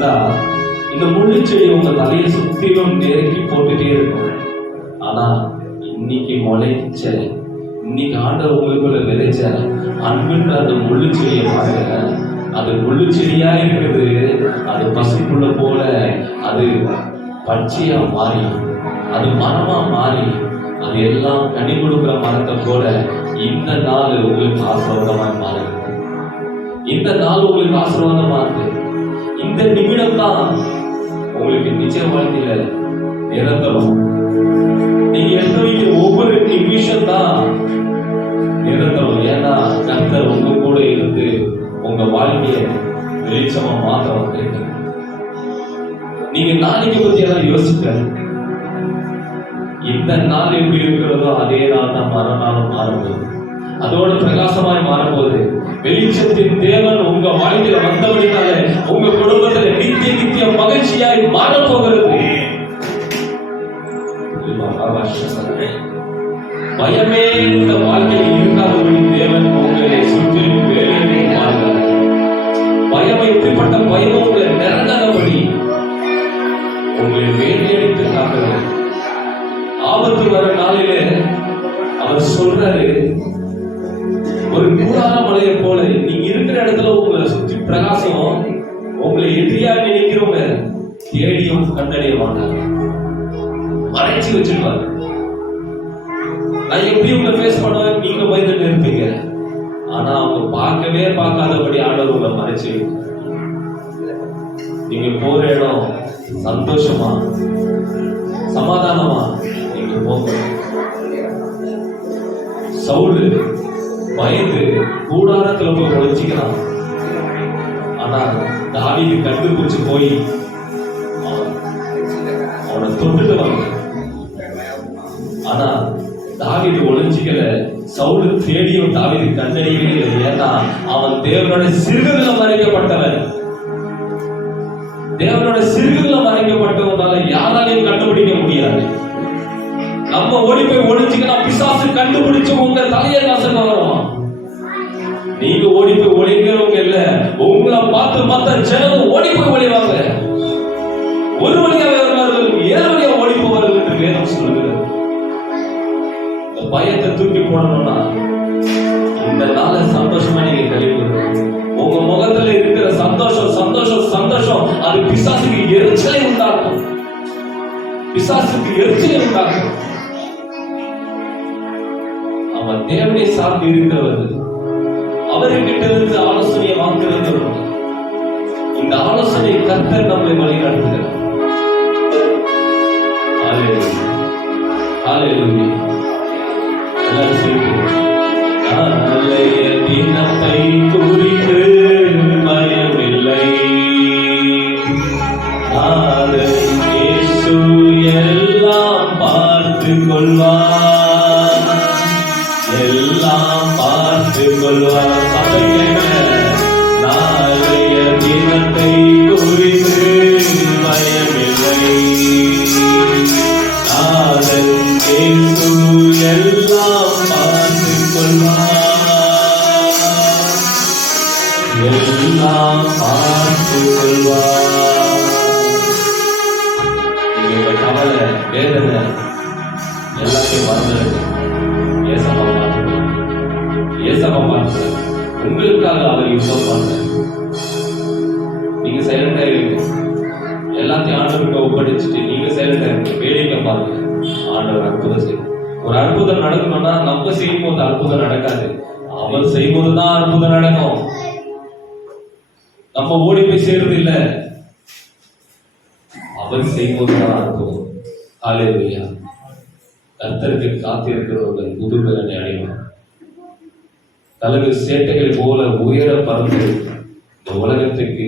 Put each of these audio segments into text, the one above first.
வந்தா இந்த முள்ளு செடி உங்க தலையை சுத்திலும் நெருக்கி போட்டுட்டே இருக்கும். ஆனா இன்னைக்கு முளைச்ச, இன்னைக்கு ஆண்டவர் உங்களுக்குள்ள விதைச்ச அன்புன்ற அந்த முள்ளு செடியை பாருங்க. அது முள்ளு செடியா இருக்குது, அது பசுப்புள்ள போல அது பச்சையா மாறி, அது மரமா மாறி, அது எல்லாம் கனி கொடுக்கிற மரத்தை போல இந்த நாள் உங்களுக்கு ஆசீர்வாதமா மாறுது. இந்த நாள் உங்களுக்கு ஆசீர்வாதமா இருக்கு. இந்த நிமிடம் தான் உங்களுக்கு நிச்சய வாழ்க்கையில நிரந்தரம். நீங்க எடுத்து வைக்கிற ஒவ்வொரு நிமிஷம் தான் நிரந்தரம். ஏன்னா கர்த்தர் உங்க கூட இருந்து உங்க வாழ்க்கைய வெளிச்சமா மாற்ற வந்திருக்க. நீங்க நாளைக்கு பத்தி எல்லாம் யோசிக்க, இந்த நாள் எப்படி இருக்கிறதோ அதே நாள் தான் மறுநாளும் மாறப்போகுது. அதோட பிரகாசமாய் மாறப்போகுது. வெளிச்சத்தின் தேவன் உங்க வாழ்க்கையில வந்தபடினால உங்க குடும்பத்துல நித்திய நித்திய மகிழ்ச்சியாய் மாறப்போகிறது. பயமே இந்த வாழ்க்கையில் இருக்காதபடி தேவன் உங்களை சுற்றிலும் வேலையை மாறுகிறார். பயம், எப்படிப்பட்ட பயமும் உங்களை நிரந்தரபடி உங்களை வேலையடித்து காக்கிறார். ஆபத்து வர நாளிலே அவர் சொல்றாரு, ஒரு கூடார மலையை போல நீங்க இருக்கிற இடத்துல உங்களை சுற்றி பிரகாசம் உங்களை எதிரியா நினைக்கிறவங்க தேடியும் கண்டறிய மாட்டாங்க, மறைச்சு வச்சிருவாங்க. நான் எப்படி உங்களை ஃபேஸ் பண்ணுவேன் நீங்க பயந்துட்டு இருப்பீங்க. ஆனா அவங்க பார்க்கவே பார்க்காதபடி ஆண்டவர் உங்களை மறைச்சு நீங்க போற இடம் சந்தோஷமா சமாதானமா நீங்க போங்க. சவுல் பயந்து கூடாரத்துல போய் ஒழிச்சுக்கிறான். ஆனா தாவீது கண்டுபிடிச்சு போய் அவனை தொட்டுட்டு வாங்க. ஆனா தாவீது ஒழிஞ்சிக்கல, சவுல் தேடியும் தாவீது கண்டறியவே இல்லை. ஏன்னா அவன் தேவனோட சிறுகுல மறைக்கப்பட்டவன். தேவனோட சிறுகுல மறைக்கப்பட்டவனால யாராலையும் கண்டுபிடிக்க முடியாது. நம்ம ஓடி போய் ஒழிச்சுக்கலாம், பிசாசு கண்டுபிடிச்சு உங்க தலையை நாசம் வருவான். நீங்க ஓடி போய் ஒழிக்கிறவங்க இல்ல, உங்களை பார்த்து மத்த ஜனங்க ஓடி போய் ஒழிவாங்க. ஒரு வழியா வருவார்கள், 7 வழியா ஓடி போவார்கள் என்று வேதம் சொல்லுகிறது. இந்த பயத்தை தூக்கி போடணும்னா இந்த நாளை சந்தோஷமா நீங்க கழிவு. உங்க முகத்துல இருக்கிற சந்தோஷம் சந்தோஷம் சந்தோஷம் அது பிசாசுக்கு எரிச்சலை உண்டாக்கும். பிசாசுக்கு எரிச்சலை உண்டாக்கும். அவன் தேவனை சார்ந்து இருக்கிறவர்கள் அவர்கிட்ட இருந்து ஆலோசனையை வாங்குறது. இந்த ஆலோசனை கர்த்தர் நம்மை வழிநடத்துகிறார். நாளைய தினத்தை குறித்து பயமில்லை, இயேசு எல்லாம் பார்த்து கொள்வார், எல்லாம் பார்த்து கொள்வார். நாளைய தினத்தை குறித்து பயமில்லை, இயேசு எல்லாம் பார்த்து கொள்வார், எல்லாம் பார்த்து கொள்வார். நீங்க கவலை வேதனை எல்லாத்தையும் மறந்துடுங்க. ஏசப்பா பார்த்துக்கலாம், ஏசப்பா பார்த்துக்கலாம். உங்களுக்காக அவர் யுத்தம் பண்றார். நீங்க சைலண்டா இருங்க. எல்லாத்தையும் ஆண்டவருக்கு ஒப்படைச்சிட்டு நீங்க சைலண்டா இருங்க. வேடிக்கை பாருங்க. ஆண்டவர் அற்புதம் செய்யும். ஒரு அற்புதம் நடக்கணும்னா நம்ம செய்யும் போது அற்புதம் நடக்காது, அவர் செய்யும்போது தான் அற்புதம் நடக்கும். நம்ம ஓடி போய் சேர்றது இல்ல, அவர் செய்யும்போது தான் அற்புதம். ஹல்லேலூயா. கர்த்தருக்கு காத்திருக்கிறவர்கள் புதுபலனை அடைவார். கழுகு சேட்டைகள் போல உயர பறந்து இந்த உலகத்துக்கு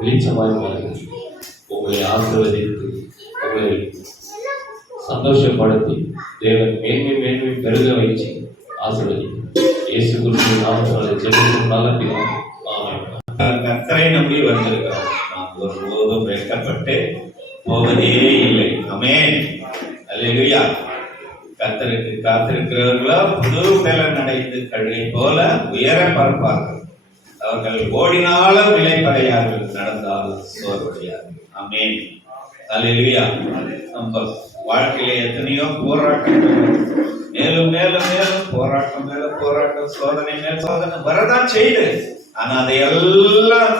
வெளிச்சமாய் பாருங்கள். உங்களை ஆசீர்வதித்து உங்களை சந்தோஷப்படுத்தி தேவன் மேன்மை மேன்மை பெருக வைச்சு ஆசீர்வதி. இயேசு கிறிஸ்துவின் நாமத்தினாலே ஜெபம் நல்ல பிதாவே. ஆமென். கர்த்தரை நம்பி வந்திருக்கிறோம். நாம் ஒருபோதும் வெட்கப்பட்டு போவதே இல்லை. ஆமென். அல்லேலூயா. கர்த்தருக்கு காத்திருக்கிறவர்களோ புது பலன் அடைந்து கழுகை போல உயர பறப்பார்கள். அவர்கள் ஓடினாலும் இளைப்படையார்கள், நடந்தாலும் சோர்வடையார்கள். ஆமென். அல்லேலூயா. நம்ம வாழ்க்கையில எத்தனையோ போராட்டங்கள், மேலும் மேலும் மேலும் போராட்டம் மேல போராட்டம், சோதனை மேல் சோதனை வரதான் செய்யுது. ஆனா அதையெல்லாம்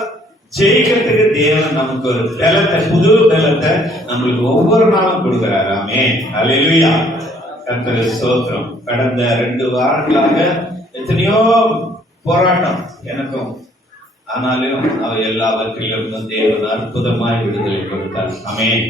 ஜெயிக்கிறதுக்கு தேவன் நமக்கு ஒரு பலத்தை, புது பலத்தை நம்மளுக்கு ஒவ்வொரு நாளும் கொடுக்கிறார். ஆமென். அல்லேலூயா. கர்த்தருக்கு ஸ்தோத்திரம். கடந்த 2 வாரங்களாக எத்தனையோ போராட்டம் எனக்கும், ஆனாலும் அவர் எல்லாவற்றிலும் தேவன் அற்புதமாய் விடுதலை கொடுத்தார். ஆமென்.